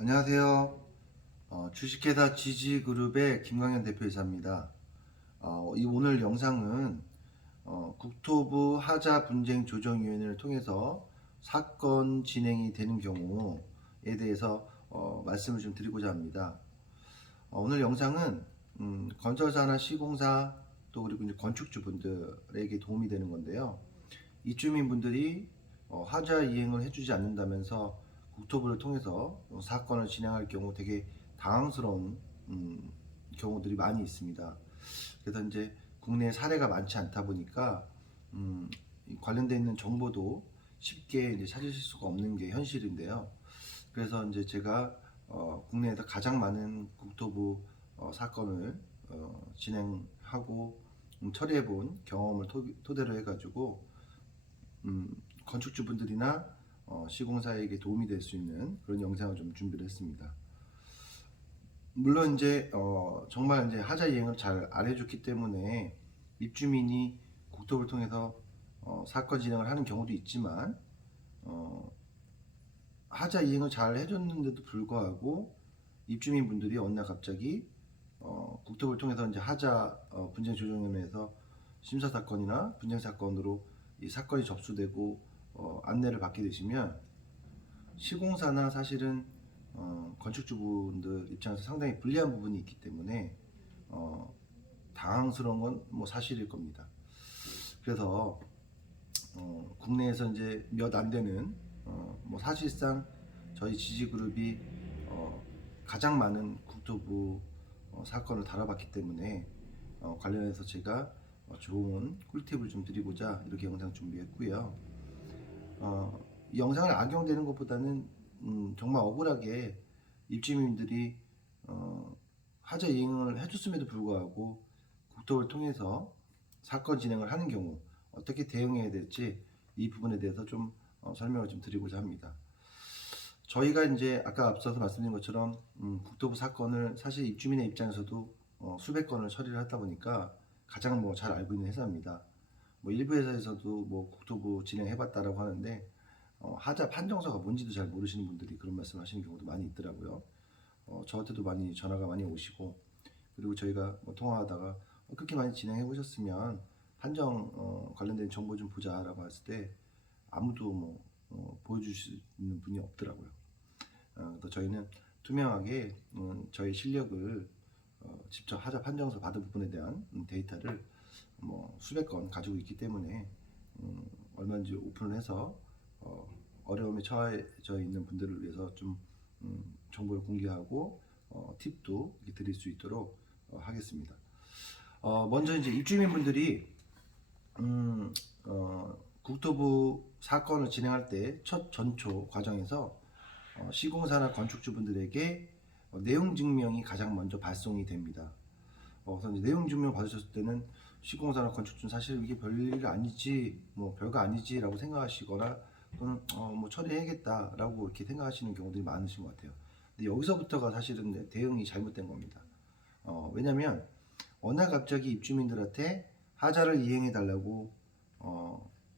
안녕하세요. 주식회사 지지그룹의 김광현 대표이사입니다. 이 오늘 영상은 국토부 하자 분쟁 조정위원회를 통해서 사건 진행이 되는 경우에 대해서 말씀을 좀 드리고자 합니다. 오늘 영상은 건설사나 시공사 또 그리고 이제 건축주분들에게 도움이 되는 건데요. 입주민분들이 하자 이행을 해주지 않는다면서 국토부를 통해서 사건을 진행할 경우 되게 당황스러운 경우들이 많이 있습니다. 그래서 이제 국내 사례가 많지 않다 보니까 관련되어 있는 정보도 쉽게 이제 찾으실 수가 없는 게 현실인데요. 그래서 이제 제가 국내에서 가장 많은 국토부 사건을 진행하고 처리해 본 경험을 토대로 해가지고 건축주분들이나 시공사에게 도움이 될 수 있는 그런 영상을 좀 준비를 했습니다. 물론 이제 정말 이제 하자 이행을 잘 안 해줬기 때문에 입주민이 국토부를 통해서 사건 진행을 하는 경우도 있지만 하자 이행을 잘 해줬는데도 불구하고 입주민분들이 어느 날 갑자기 국토부를 통해서 이제 하자 분쟁 조정위원회에서 심사 사건이나 분쟁 사건으로 이 사건이 접수되고 안내를 받게 되시면 시공사나 사실은 건축주분들 입장에서 상당히 불리한 부분이 있기 때문에 당황스러운 건 뭐 사실일 겁니다. 그래서 국내에서 이제 몇 안 되는 뭐 사실상 저희 지지그룹이 가장 많은 국토부 사건을 다뤄봤기 때문에 관련해서 제가 좋은 꿀팁을 좀 드리고자 이렇게 영상 준비했고요. 이 영상을 악용되는 것보다는 정말 억울하게 입주민들이 하자 이행을 해줬음에도 불구하고 국토부를 통해서 사건 진행을 하는 경우 어떻게 대응해야 될지 이 부분에 대해서 좀 설명을 좀 드리고자 합니다. 저희가 이제 아까 앞서서 말씀드린 것처럼 국토부 사건을 사실 입주민의 입장에서도 수백 건을 처리를 하다 보니까 가장 뭐 잘 알고 있는 회사입니다. 뭐 일부 회사에서도 뭐 국토부 진행해봤다라고 하는데 하자 판정서가 뭔지도 잘 모르시는 분들이 그런 말씀하시는 경우도 많이 있더라고요. 저한테도 많이 전화가 많이 오시고 그리고 저희가 뭐 통화하다가 그렇게 많이 진행해 보셨으면 판정 관련된 정보 좀 보자라고 했을 때 아무도 뭐 보여주시는 분이 없더라고요. 그래서 저희는 투명하게 저희 실력을 직접 하자 판정서 받은 부분에 대한 데이터를 뭐 수백 건 가지고 있기 때문에 얼마든지 오픈을 해서 어려움에 처해져 있는 분들을 위해서 좀 정보를 공개하고 팁도 드릴 수 있도록 하겠습니다. 먼저 이제 입주민분들이 국토부 사건을 진행할 때 첫 전초 과정에서 시공사나 건축주분들에게 내용 증명이 가장 먼저 발송이 됩니다. 그래서 이제 내용 증명 받으셨을 때는 시공사나 건축주는 사실 이게 별일 아니지, 뭐 별거 아니지라고 생각하시거나 또는 뭐 처리해야겠다라고 이렇게 생각하시는 경우들이 많으신 것 같아요. 근데 여기서부터가 사실은 대응이 잘못된 겁니다. 왜냐면 어느 날 갑자기 입주민들한테 하자를 이행해 달라고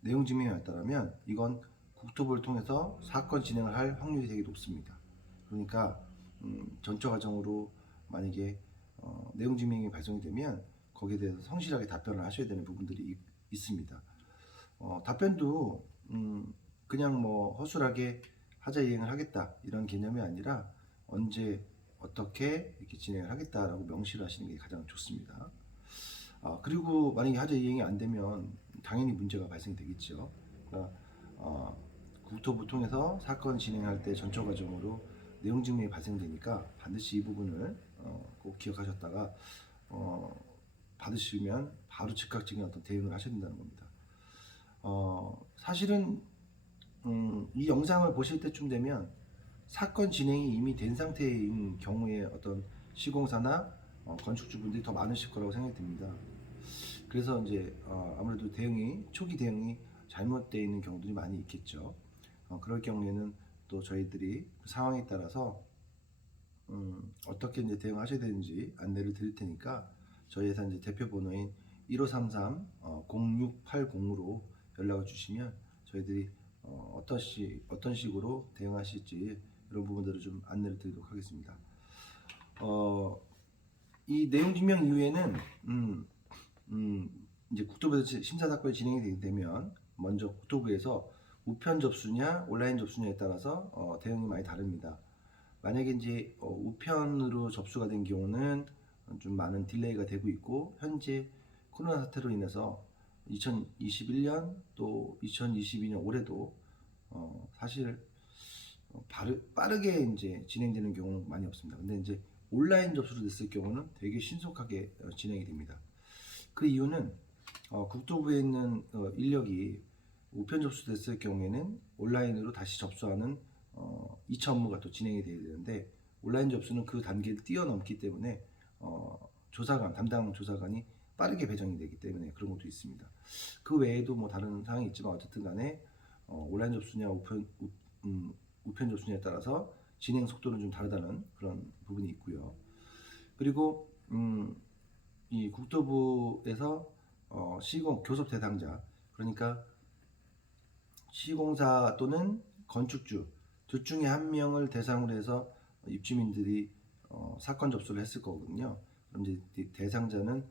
내용 증명이 왔다면 이건 국토부를 통해서 사건 진행을 할 확률이 되게 높습니다. 그러니까 전처 과정으로 만약에 내용 증명이 발송이 되면 거기에 대해서 성실하게 답변을 하셔야 되는 부분들이 있습니다. 답변도 그냥 뭐 허술하게 하자 이행을 하겠다 이런 개념이 아니라 언제 어떻게 이렇게 진행을 하겠다라고 명시를 하시는 게 가장 좋습니다. 그리고 만약에 하자 이행이 안 되면 당연히 문제가 발생되겠죠. 그러니까 국토부 통해서 사건 진행할 때 전처 과정으로 내용 증명이 발생되니까 반드시 이 부분을 꼭 기억하셨다가 받으시면 바로 즉각적인 어떤 대응을 하셔야 된다는 겁니다. 사실은 이 영상을 보실 때쯤 되면 사건 진행이 이미 된 상태인 경우에 어떤 시공사나 건축주분들이 더 많으실 거라고 생각이 듭니다. 그래서 이제 아무래도 초기 대응이 잘못되어 있는 경우들이 많이 있겠죠. 그럴 경우에는 또 저희들이 그 상황에 따라서 어떻게 이제 대응하셔야 되는지 안내를 드릴 테니까 저희 회사 이제 대표 번호인 1533 0680으로 연락을 주시면 저희들이 어떤 식으로 대응하실지 이런 부분들을 좀 안내를 드리도록 하겠습니다. 이 내용 증명 이후에는 이제 국토부에서 심사 사건이 진행이 되게 되면 먼저 국토부에서 우편 접수냐 온라인 접수냐에 따라서 대응이 많이 다릅니다. 만약에 이제 우편으로 접수가 된 경우는 좀 많은 딜레이가 되고 있고, 현재 코로나 사태로 인해서 2021년 또 2022년 올해도 사실 빠르게 이제 진행되는 경우는 많이 없습니다. 근데 이제 온라인 접수로 됐을 경우는 되게 신속하게 진행이 됩니다. 그 이유는 국토부에 있는 인력이 우편 접수됐을 경우에는 온라인으로 다시 접수하는 2차 업무가 또 진행이 돼야 되는데, 온라인 접수는 그 단계를 뛰어넘기 때문에 담당 조사관이 빠르게 배정이 되기 때문에 그런 것도 있습니다. 그 외에도 뭐 다른 사항이 있지만 어쨌든 간에 온라인 접수냐 우편 접수냐에 따라서 진행 속도는 좀 다르다는 그런 부분이 있고요. 그리고 이 국토부에서 시공 교섭 대상자, 그러니까 시공사 또는 건축주 둘 중에 한 명을 대상으로 해서 입주민들이 사건 접수를 했을 거거든요. 그럼 이제 대상자는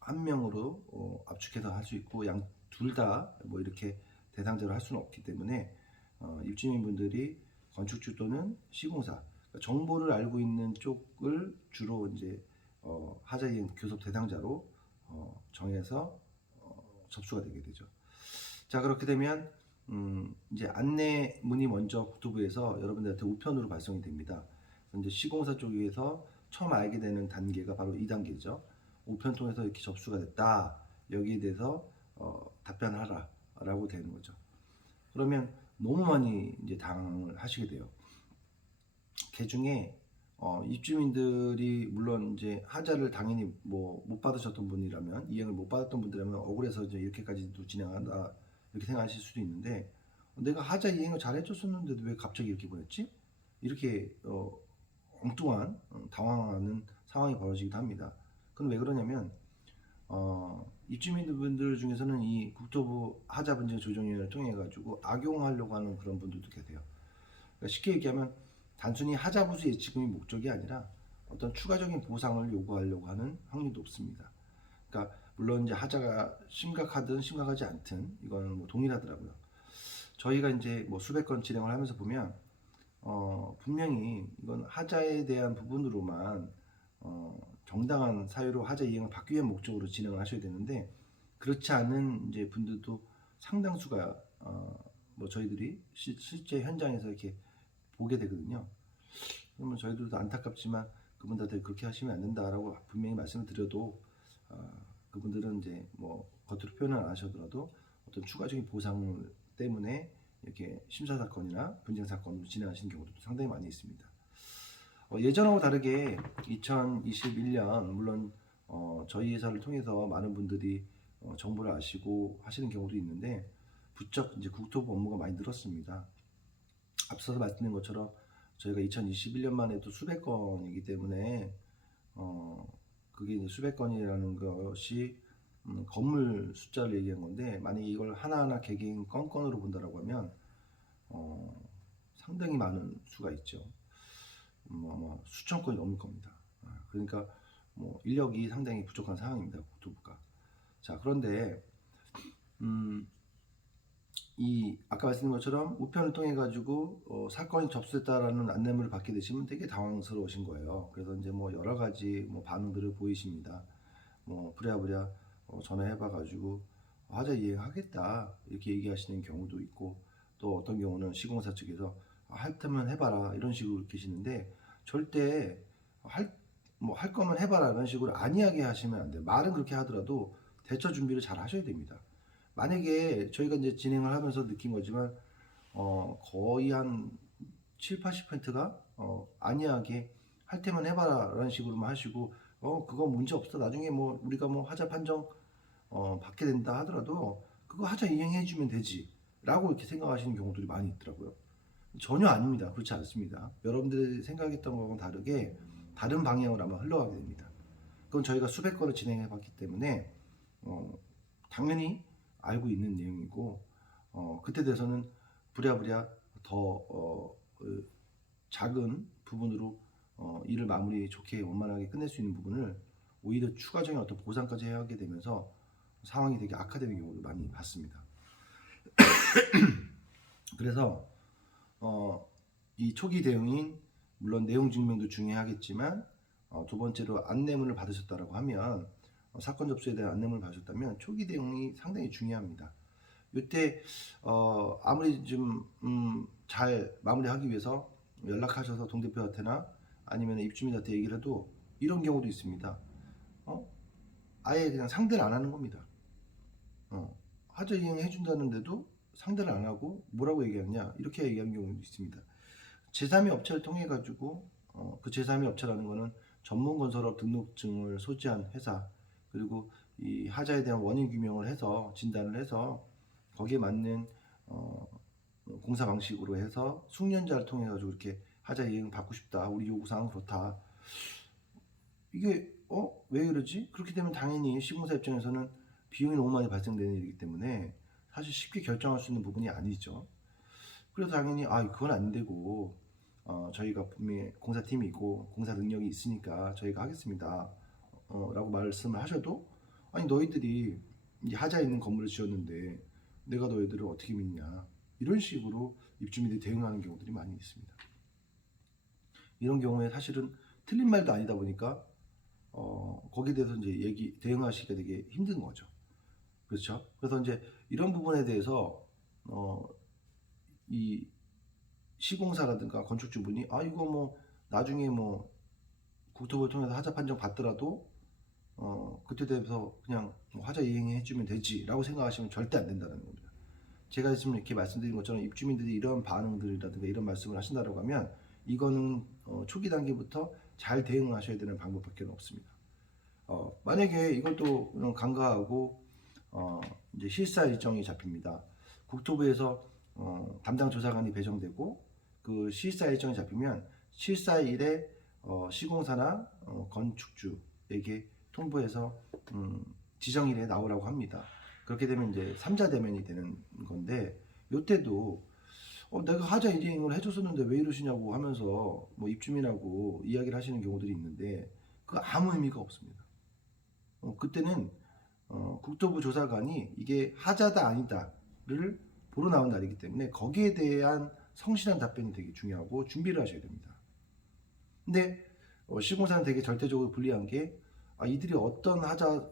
한 명으로 압축해서 할 수 있고, 둘 다 뭐 이렇게 대상자로 할 수는 없기 때문에 입주민분들이 건축주 또는 시공사, 그러니까 정보를 알고 있는 쪽을 주로 이제 하자이행 교섭 대상자로 정해서 접수가 되게 되죠. 자, 그렇게 되면 이제 안내문이 먼저 국토부에서 여러분들한테 우편으로 발송이 됩니다. 이제 시공사 쪽에서 처음 알게 되는 단계가 바로 2단계죠. 우편 통해서 이렇게 접수가 됐다. 여기에 대해서 답변하라 라고 되는 거죠. 그러면 너무 많이 이제 당황을 하시게 돼요. 그 중에 입주민들이 물론 이제 하자를 당연히 뭐 못 받으셨던 분이라면, 이행을 못 받았던 분들이라면 억울해서 이제 이렇게까지도 진행한다 이렇게 생각하실 수도 있는데, 내가 하자 이행을 잘 해줬었는데도 왜 갑자기 이렇게 보냈지? 이렇게 엉뚱한 당황하는 상황이 벌어지기도 합니다. 그건 왜 그러냐면 입주민분들 중에서는 이 국토부 하자분쟁 조정위원회를 통해 가지고 악용하려고 하는 그런 분들도 계세요. 그러니까 쉽게 얘기하면 단순히 하자부수 예치금이 목적이 아니라 어떤 추가적인 보상을 요구하려고 하는 확률이 높습니다. 그러니까 물론 이제 하자가 심각하든 심각하지 않든 이거는 뭐 동일하더라고요. 저희가 이제 뭐 수백 건 진행을 하면서 보면 분명히 이건 하자에 대한 부분으로만 정당한 사유로 하자 이행을 받기 위한 목적으로 진행을 하셔야 되는데, 그렇지 않은 이제 분들도 상당수가 뭐 저희들이 실제 현장에서 이렇게 보게 되거든요. 그러면 저희들도 안타깝지만 그분들한테 그렇게 하시면 안 된다라고 분명히 말씀을 드려도 그분들은 이제 뭐 겉으로 표현을 안 하셔더라도 어떤 추가적인 보상 때문에 이렇게 심사 사건이나 분쟁 사건으로 진행하시는 경우도 상당히 많이 있습니다. 예전하고 다르게 2021년 물론 저희 회사를 통해서 많은 분들이 정보를 아시고 하시는 경우도 있는데, 부쩍 이제 국토부 업무가 많이 늘었습니다. 앞서서 말씀드린 것처럼 저희가 2021년만 해도 수백 건이기 때문에 그게 이제 수백 건이라는 것이 건물 숫자를 얘기한 건데, 만약에 이걸 하나하나 개개인 건건으로 본다라고 하면 상당히 많은 수가 있죠. 아마 수천 건이 넘을 겁니다. 그러니까 뭐 인력이 상당히 부족한 상황입니다, 국토부가. 자, 그런데 이 아까 말씀드린 것처럼 우편을 통해 가지고 사건이 접수됐다라는 안내문을 받게 되시면 되게 당황스러우신 거예요. 그래서 이제 뭐 여러 가지 뭐 반응들을 보이십니다. 뭐 부랴부랴 전화해봐 가지고 하자 이행하겠다 이렇게 얘기하시는 경우도 있고, 또 어떤 경우는 시공사 측에서 할 테면 해봐라 이런 식으로 계시는데, 절대 할 거면 해봐라 이런 식으로 안이하게 하시면 안 돼요. 말은 그렇게 하더라도 대처 준비를 잘 하셔야 됩니다. 만약에 저희가 이제 진행을 하면서 느낀 거지만 거의 한 7, 80%가 안이하게 할 테면 해봐라 라는 식으로만 하시고, 그거 문제 없어, 나중에 뭐 우리가 뭐 하자 판정 받게 된다 하더라도 그거 하자 이행해 주면 되지 라고 이렇게 생각하시는 경우들이 많이 있더라고요. 전혀 아닙니다. 그렇지 않습니다. 여러분들이 생각했던 거랑 다르게 다른 방향으로 아마 흘러가게 됩니다. 그건 저희가 수백 건을 진행해 봤기 때문에 당연히 알고 있는 내용이고, 그때 돼서는 부랴부랴 더 작은 부분으로 일을 마무리 좋게 원만하게 끝낼 수 있는 부분을 오히려 추가적인 어떤 보상까지 해야 하게 되면서 상황이 되게 악화되는 경우를 많이 봤습니다. 그래서 이 초기 대응인 물론 내용 증명도 중요하겠지만 두 번째로 안내문을 받으셨다라고 하면 사건 접수에 대한 안내문을 받으셨다면 초기 대응이 상당히 중요합니다. 이때 아무리 좀 잘 마무리하기 위해서 연락하셔서 동대표한테나 아니면 입주민한테 얘기를 해도 이런 경우도 있습니다. 아예 그냥 상대를 안 하는 겁니다. 하자 이행 해준다는데도 상대를 안 하고 뭐라고 얘기하냐 이렇게 얘기하는 경우도 있습니다. 제3의 업체를 통해 가지고 그 제3의 업체라는 거는 전문건설업 등록증을 소지한 회사 그리고 이 하자에 대한 원인 규명을 해서 진단을 해서 거기에 맞는 공사 방식으로 해서 숙련자를 통해 가지고 이렇게 하자 이행 받고 싶다 우리 요구사항 그렇다 이게 왜 그러지? 그렇게 되면 당연히 시공사 입장에서는 비용이 너무 많이 발생되는 일이기 때문에 사실 쉽게 결정할 수 있는 부분이 아니죠. 그래서 당연히 그건 안 되고 저희가 분명히 공사팀이 있고 공사 능력이 있으니까 저희가 하겠습니다 라고 말씀을 하셔도 아니 너희들이 이 하자에 있는 건물을 지었는데 내가 너희들을 어떻게 믿냐 이런 식으로 입주민들이 대응하는 경우들이 많이 있습니다. 이런 경우에 사실은 틀린 말도 아니다 보니까 거기에 대해서 이제 대응하시기가 되게 힘든 거죠. 그렇죠? 그래서 이제 이런 부분에 대해서 이 시공사라든가 건축주분이 이거 뭐 나중에 뭐 국토부를 통해서 하자 판정 받더라도 그때 돼서 그냥 뭐 하자 이행해 해주면 되지라고 생각하시면 절대 안 된다는 겁니다. 제가 지금 이렇게 말씀드린 것처럼 입주민들이 이런 반응들이라든가 이런 말씀을 하신다고 하면 이거는 초기 단계부터 잘 대응하셔야 되는 방법밖에 없습니다. 만약에 이걸 또 간과하고 이제 실사 일정이 잡힙니다. 국토부에서 담당 조사관이 배정되고 그 실사 일정이 잡히면 실사일에 시공사나 건축주에게 통보해서 지정일에 나오라고 합니다. 그렇게 되면 이제 3자 대면이 되는 건데 이때도 내가 하자 이행을 해줬었는데 왜 이러시냐고 하면서 뭐 입주민하고 이야기를 하시는 경우들이 있는데 그거 아무 의미가 없습니다. 그때는 국토부 조사관이 이게 하자다 아니다를 보러 나온 날이기 때문에 거기에 대한 성실한 답변이 되게 중요하고 준비를 하셔야 됩니다. 근데 시공사는 되게 절대적으로 불리한 게 이들이 어떤 하자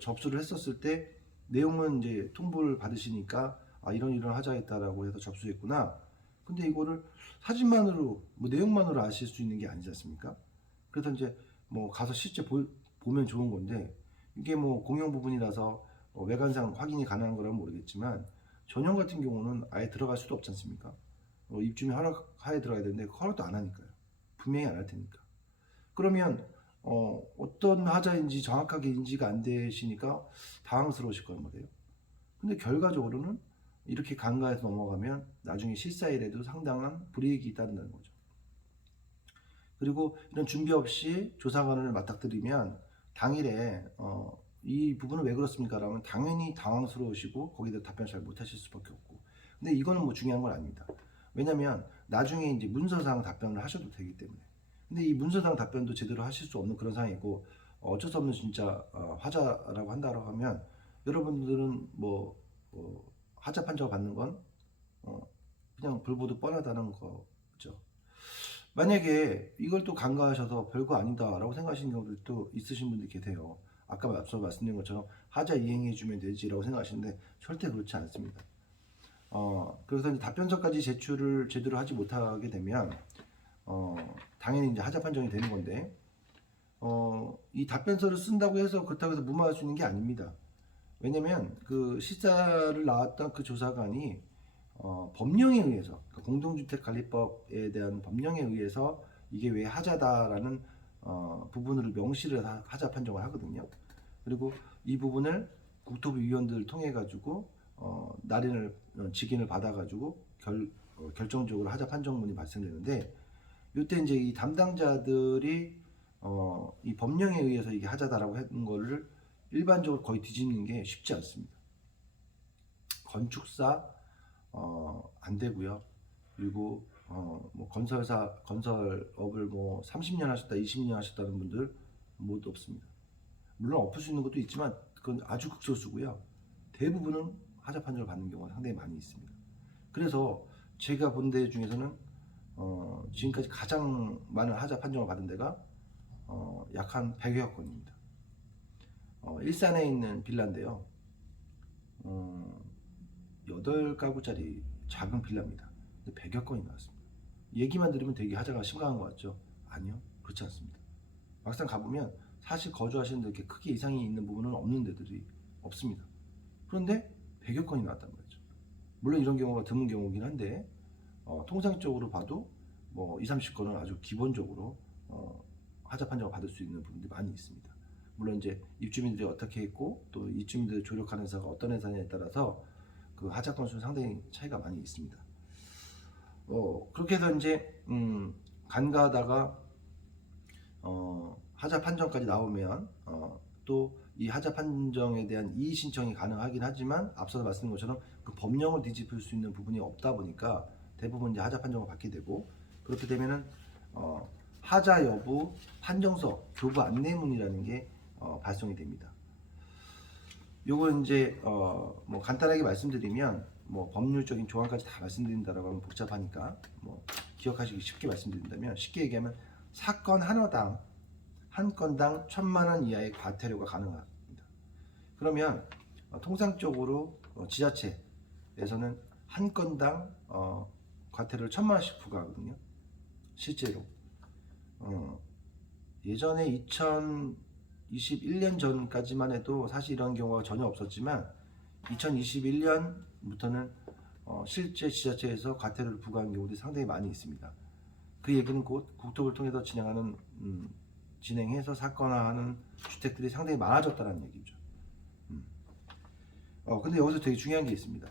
접수를 했었을 때 내용은 이제 통보를 받으시니까 이런 하자했다라고 해서 접수했구나. 근데 이거를 사진만으로 뭐 내용만으로 아실 수 있는 게 아니지 않습니까? 그래서 이제 뭐 가서 실제 보면 좋은 건데 이게 뭐 공용 부분이라서 외관상 확인이 가능한 거라면 모르겠지만 전용 같은 경우는 아예 들어갈 수도 없지 않습니까? 입주민 허락하에 들어가야 되는데 허락도 안 하니까요. 분명히 안 할 테니까. 그러면 어떤 하자인지 정확하게 인지가 안 되시니까 당황스러우실 거란 말이에요. 근데 결과적으로는 이렇게 간과해서 넘어가면 나중에 실사일에도 상당한 불이익이 있다는 거죠. 그리고 이런 준비 없이 조사관을 맞닥뜨리면 당일에 이 부분은 왜 그렇습니까? 라면 당연히 당황스러우시고 거기다 답변 잘 못하실 수밖에 없고. 근데 이거는 뭐 중요한 건 아닙니다. 왜냐면 나중에 이제 문서상 답변을 하셔도 되기 때문에. 근데 이 문서상 답변도 제대로 하실 수 없는 그런 상황이고 어쩔 수 없는 진짜 하자라고 한다고 하면 여러분들은 뭐 하자 판정을 받는 건 그냥 불보듯 뻔하다는 거죠. 만약에 이걸 또 간과하셔서 별거 아니다라고 생각하시는 경우도 있으신 분들이 계세요. 아까 앞서 말씀드린 것처럼 하자 이행해주면 되지라고 생각하시는데 절대 그렇지 않습니다. 그래서 이제 답변서까지 제출을 제대로 하지 못하게 되면 당연히 이제 하자 판정이 되는 건데 이 답변서를 쓴다고 해서 그렇다고 해서 무마할 수 있는 게 아닙니다. 왜냐면 그 실사를 나왔던 그 조사관이 법령에 의해서 그러니까 공동주택관리법에 대한 법령에 의해서 이게 왜 하자다라는 부분을 명시를 하자 판정을 하거든요. 그리고 이 부분을 국토부 위원들을 통해 가지고 날인을 직인을 받아 가지고 결정적으로 하자 판정문이 발생되는데 이때 이제 이 담당자들이 이 법령에 의해서 이게 하자다라고 하는 거를 일반적으로 거의 뒤집는 게 쉽지 않습니다. 건축사 안 되고요. 그리고 뭐 건설업을 뭐 30년 하셨다, 20년 하셨다는 분들 모두 없습니다. 물론 엎을 수 있는 것도 있지만 그건 아주 극소수고요. 대부분은 하자 판정을 받는 경우가 상당히 많이 있습니다. 그래서 제가 본 데 중에서는 지금까지 가장 많은 하자 판정을 받은 데가 약 한 100여 건입니다. 일산에 있는 빌라인데요. 8가구짜리 작은 빌라입니다. 근데 100여 건이 나왔습니다. 얘기만 들으면 되게 하자가 심각한 것 같죠? 아니요, 그렇지 않습니다. 막상 가보면 사실 거주하시는데 이렇게 크게 이상이 있는 부분은 없는 데들이 없습니다. 그런데 100여 건이 나왔단 말이죠. 물론 이런 경우가 드문 경우긴 한데 통상적으로 봐도 뭐 20, 30건은 아주 기본적으로 하자 판정을 받을 수 있는 부분들이 많이 있습니다. 물론 이제 입주민들이 어떻게 했고 또 입주민들이 조력하는 회사가 어떤 회사냐에 따라서 그 하자 건수는 상당히 차이가 많이 있습니다. 그렇게 해서 이제 간가하다가 하자 판정까지 나오면 또 이 하자 판정에 대한 이의 신청이 가능하긴 하지만 앞서서 말씀드린 것처럼 그 법령을 뒤집을 수 있는 부분이 없다 보니까 대부분 이제 하자 판정을 받게 되고, 그렇게 되면은 하자 여부 판정서 교부 안내문이라는 게 발송이 됩니다. 요건 이제 뭐 간단하게 말씀드리면 뭐 법률적인 조항까지 다 말씀드린다라고 하면 복잡하니까 뭐 기억하시기 쉽게 말씀드린다면, 쉽게 얘기하면 사건 하나당 한 건당 1,000만 원 이하의 과태료가 가능합니다. 그러면 통상적으로 지자체에서는 한 건당 과태료를 1,000만 원씩 부과하거든요. 실제로 예전에 2021년 전까지만 해도 사실 이런 경우가 전혀 없었지만 2021년부터는 실제 지자체에서 과태료를 부과하는 경우들이 상당히 많이 있습니다. 그 얘기는 곧 국토부를 통해서 진행해서 사건화하는 주택들이 상당히 많아졌다는 얘기죠. 근데 여기서 되게 중요한 게 있습니다.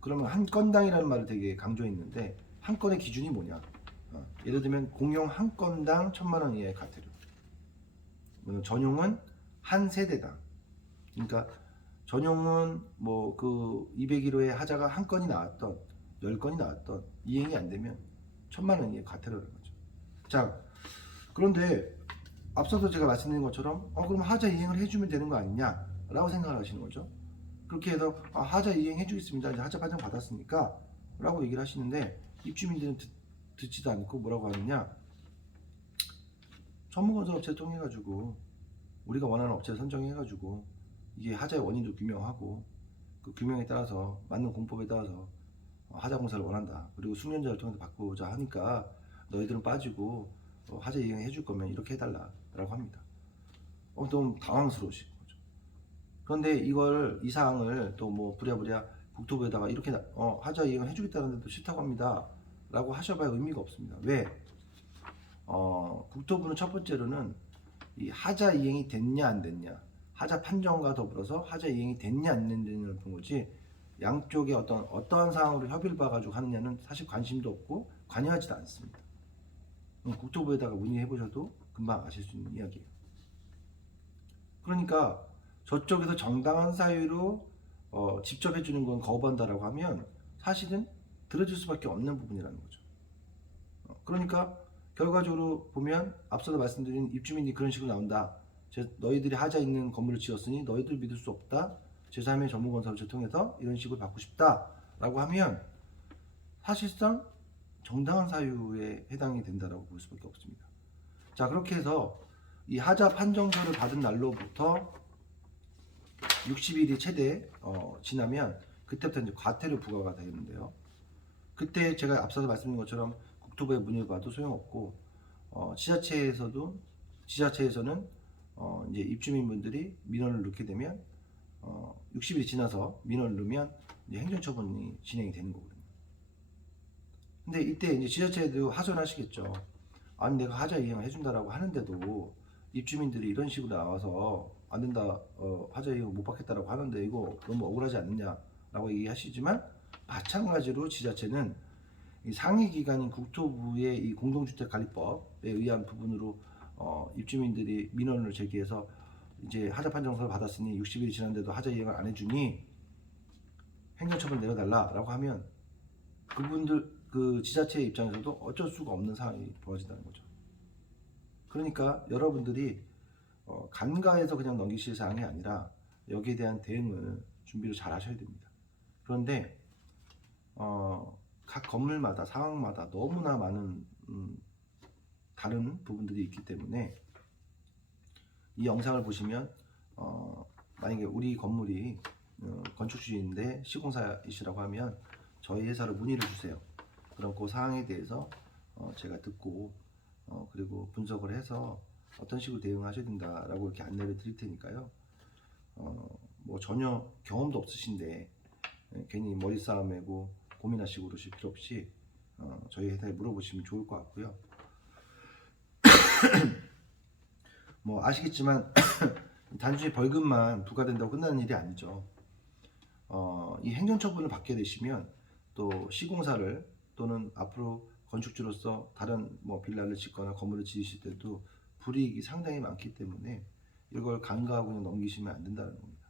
그러면 한 건당이라는 말을 되게 강조했는데, 한 건의 기준이 뭐냐? 예를 들면 공용 한 건당 1,000만 원 이하의 과태료. 전용은 한 세대당. 그러니까 전용은 뭐 그 201호의 하자가 한 건이 나왔던 10건이 나왔던 이행이 안 되면 1,000만 원 이하의 과태료라는 거죠. 자, 그런데 앞서서 제가 말씀드린 것처럼 그럼 하자 이행을 해주면 되는 거 아니냐 라고 생각을 하시는 거죠. 그렇게 해서 하자 이행해 주겠습니다, 이제 하자 판정 받았으니까 라고 얘기를 하시는데, 입주민들은 듣지도 않고 뭐라고 하느냐, 전문건설 업체를 통해 가지고 우리가 원하는 업체를 선정해 가지고 이게 하자의 원인도 규명하고 그 규명에 따라서 맞는 공법에 따라서 하자 공사를 원한다, 그리고 숙련자를 통해서 바꾸자 하니까 너희들은 빠지고 하자 이행해 줄 거면 이렇게 해달라 라고 합니다. 너무 당황스러우시죠. 그런데 이 사항을 또 뭐 부랴부랴 국토부에다가 이렇게 하자 이행을 해주겠다는데도 싫다고 합니다 라고 하셔봐야 의미가 없습니다. 왜? 국토부는 첫 번째로는 이 하자 이행이 됐냐 안 됐냐, 하자 판정과 더불어서 하자 이행이 됐냐 안 됐냐를 본 거지, 양쪽의 어떠한 사항으로 협의를 봐가지고 하느냐는 사실 관심도 없고 관여하지도 않습니다. 국토부에다가 문의해 보셔도 금방 아실 수 있는 이야기예요. 그러니까 저쪽에서 정당한 사유로 직접 해주는 건 거부한다라고 하면 사실은 들어줄 수밖에 없는 부분이라는 거죠. 그러니까 결과적으로 보면 앞서도 말씀드린 입주민이 그런 식으로 나온다. 너희들이 하자 있는 건물을 지었으니 너희들 믿을 수 없다. 제3의 전문건설업체를 통해서 이런 식으로 받고 싶다 라고 하면 사실상 정당한 사유에 해당이 된다라고 볼 수밖에 없습니다. 자, 그렇게 해서 이 하자 판정서를 받은 날로부터 60일이 최대 지나면 그때부터 이제 과태료 부과가 되는데요. 그때 제가 앞서서 말씀드린 것처럼 국토부에 문의를 봐도 소용없고, 지자체에서는 이제 입주민분들이 민원을 넣게 되면 60일이 지나서 민원을 넣으면 이제 행정처분이 진행이 되는 거거든요. 근데 이때 이제 지자체도 하소연하시겠죠. 아니 내가 하자 이행을 해준다라고 하는데도 입주민들이 이런 식으로 나와서 안 된다, 하자 이행 못 받겠다라고 하는데 이거 너무 억울하지 않느냐라고 얘기하시지만, 마찬가지로 지자체는 이 상위 기관인 국토부의 이 공동주택관리법에 의한 부분으로 입주민들이 민원을 제기해서 이제 하자 판정서를 받았으니 60일이 지났는데도 하자 이행을 안 해주니 행정처분 내려달라라고 하면 그 지자체 입장에서도 어쩔 수가 없는 상황이 벌어진다는 거죠. 그러니까 여러분들이 간과해서 그냥 넘기실 사항이 아니라 여기에 대한 대응을 준비를 잘 하셔야 됩니다. 그런데 각 건물마다 상황마다 너무나 많은 다른 부분들이 있기 때문에 이 영상을 보시면 만약에 우리 건물이 건축주인인데 시공사이시라고 하면 저희 회사로 문의를 주세요. 그럼 그 사항에 대해서 제가 듣고 그리고 분석을 해서 어떤 식으로 대응하셔야 된다라고 이렇게 안내를 드릴 테니까요. 뭐 전혀 경험도 없으신데 괜히 머리 싸움하고 고민하시고 그러실 필요 없이 저희 회사에 물어보시면 좋을 것 같고요. 뭐 아시겠지만 단순히 벌금만 부과된다고 끝나는 일이 아니죠. 이 행정처분을 받게 되시면 또 시공사를 또는 앞으로 건축주로서 다른 뭐 빌라를 짓거나 건물을 지으실 때도 불이익이 상당히 많기 때문에 이걸 간과하고 그냥 넘기시면 안 된다는 겁니다.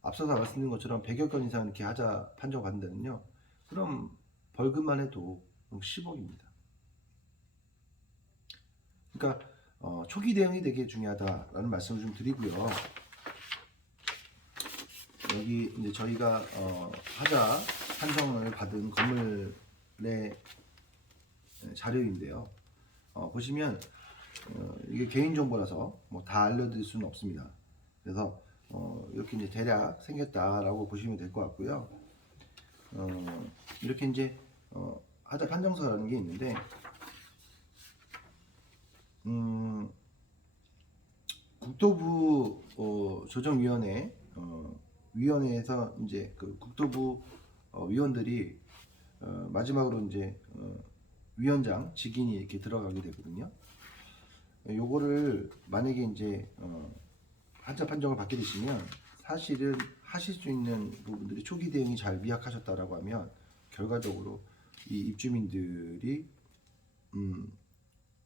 앞서서 말씀드린 것처럼 100여 건 이상 이렇게 하자 판정 받는다면요, 그럼 벌금만 해도 10억입니다. 그러니까 초기 대응이 되게 중요하다라는 말씀을 좀 드리고요. 여기 이제 저희가 하자 판정을 받은 건물의 자료인데요. 보시면 이게 개인정보라서 뭐 다 알려드릴 수는 없습니다. 그래서 이렇게 이제 대략 생겼다라고 보시면 될 것 같고요. 이렇게 이제 하자 판정서라는 게 있는데 국토부 조정위원회 위원회에서 이제 그 국토부 위원들이 마지막으로 이제 위원장 직인이 이렇게 들어가게 되거든요. 요거를 만약에 이제 하자 판정을 받게 되시면 사실은 하실 수 있는 부분들이 초기 대응이 잘 미약하셨다라고 하면 결과적으로 이 입주민들이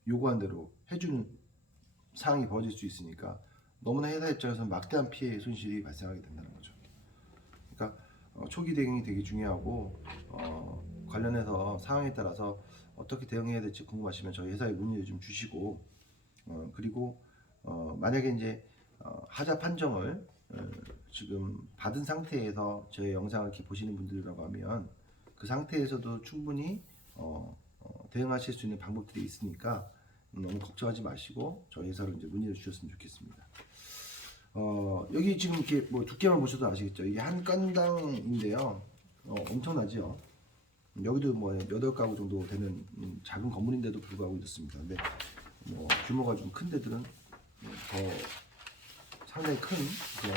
요구한 대로 해주는 상황이 벌어질 수 있으니까 너무나 회사 입장에서는 막대한 피해 손실이 발생하게 된다는 거죠. 그러니까 초기 대응이 되게 중요하고 관련해서 상황에 따라서 어떻게 대응해야 될지 궁금하시면 저희 회사에 문의를 좀 주시고 그리고 만약에 이제 하자 판정을 지금 받은 상태에서 저희 영상을 이렇게 보시는 분들이라고 하면 그 상태에서도 충분히 대응하실 수 있는 방법들이 있으니까 너무 걱정하지 마시고 저희 회사로 이제 문의를 주셨으면 좋겠습니다. 여기 지금 이렇게 뭐 두께만 보셔도 아시겠죠? 이게 한 건당인데요. 엄청나죠? 여기도 뭐 8가구 정도 되는 작은 건물인데도 불구하고 이렇습니다. 근데 뭐 규모가 좀 큰 데들은 더 상당히 큰 그런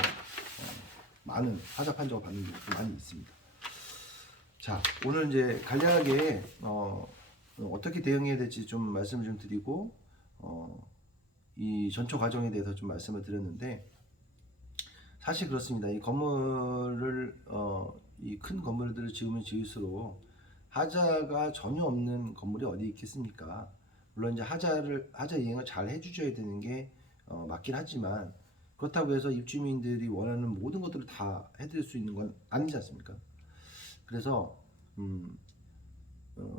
많은 하자 판정을 받는 경우도 많이 있습니다. 자, 오늘 이제 간략하게 어떻게 대응해야 될지 좀 말씀을 좀 드리고 이 전초 과정에 대해서 좀 말씀을 드렸는데 사실 그렇습니다. 이 건물을 이 큰 건물들을 지으면 지을수록 하자가 전혀 없는 건물이 어디 있겠습니까? 물론 이제 하자 이행을 잘 해주셔야 되는 게 맞긴 하지만 그렇다고 해서 입주민들이 원하는 모든 것들을 다 해드릴 수 있는 건 아니지 않습니까? 그래서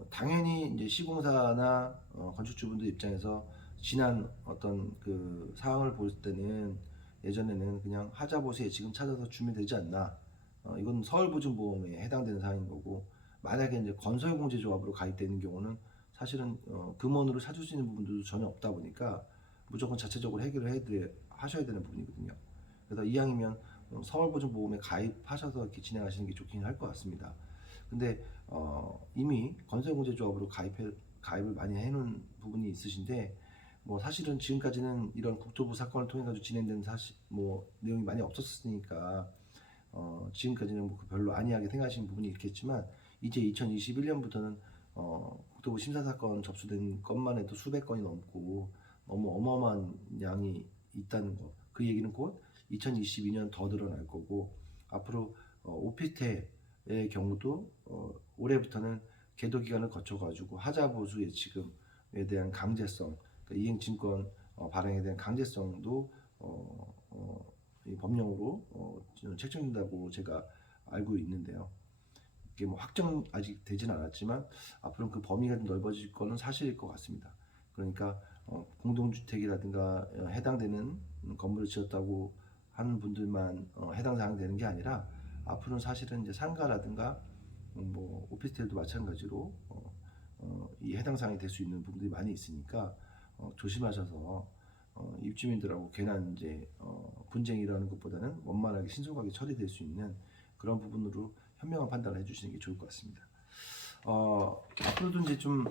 당연히 이제 시공사나 건축주분들 입장에서 지난 어떤 그 상황을 볼 때는 예전에는 그냥 하자보수에 지금 찾아서 주면 되지 않나. 이건 서울보증보험에 해당되는 사항인 거고 만약에 이제 건설공제조합으로 가입되는 경우는 사실은 금원으로 찾을 수 있는 부분들도 전혀 없다 보니까 무조건 자체적으로 해결을 하셔야 되는 부분이거든요. 그래서 이왕이면 서울보증보험에 가입하셔서 이렇게 진행하시는 게 좋긴 할 것 같습니다. 근데 이미 건설공제조합으로 가입을 많이 해놓은 부분이 있으신데 뭐 사실은 지금까지는 이런 국토부 사건을 통해 가지고 진행된 뭐 내용이 많이 없었으니까 지금까지는 뭐 별로 안이하게 생각하시는 부분이 있겠지만 이제 2021년부터는 국토부 심사사건 접수된 것만 해도 수백 건이 넘고 너무 어마어마한 양이 있다는 거. 그 얘기는 곧 2022년 더 늘어날 거고 앞으로 오피스텔의 경우도 올해부터는 계도 기간을 거쳐가지고 하자 보수 예치금에 대한 강제성, 그러니까 이행증권 발행에 대한 강제성도 이 법령으로 책정된다고 제가 알고 있는데요. 그게 뭐 확정 아직 되진 않았지만 앞으로 그 범위가 좀 넓어질 거는 사실일 것 같습니다. 그러니까 공동주택이라든가 해당되는 건물을 지었다고 하는 분들만 해당 사항 되는 게 아니라 앞으로는 사실은 이제 상가라든가 뭐 오피스텔도 마찬가지로 이 해당 사항이 될 수 있는 부분들이 많이 있으니까 조심하셔서 입주민들하고 괜한 이제 분쟁이 일어나는 것보다는 원만하게 신속하게 처리될 수 있는 그런 부분으로 현명한 판단을 해주시는 게 좋을 것 같습니다. 앞으로도 이제 좀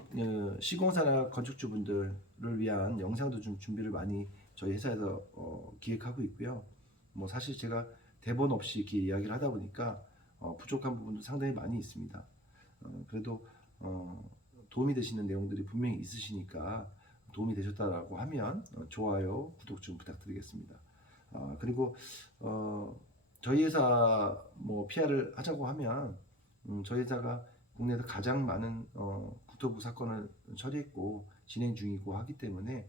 시공사나 건축주분들을 위한 영상도 좀 준비를 많이 저희 회사에서 기획하고 있고요. 뭐 사실 제가 대본 없이 이렇게 이야기를 하다 보니까 부족한 부분도 상당히 많이 있습니다. 그래도 도움이 되시는 내용들이 분명히 있으시니까 도움이 되셨다라고 하면 좋아요, 구독 좀 부탁드리겠습니다. 그리고 저희 회사 뭐 PR을 하자고 하면 저희 회사가 국내에서 가장 많은 국토부 사건을 처리했고 진행 중이고 하기 때문에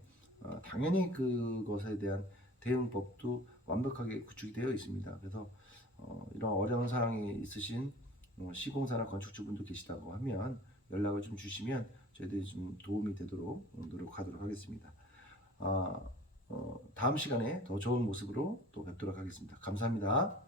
당연히 그것에 대한 대응법도 완벽하게 구축이 되어 있습니다. 그래서 이런 어려운 상황이 있으신 시공사나 건축주분도 계시다고 하면 연락을 좀 주시면 저희들이 좀 도움이 되도록 노력하도록 하겠습니다. 다음 시간에 더 좋은 모습으로 또 뵙도록 하겠습니다. 감사합니다.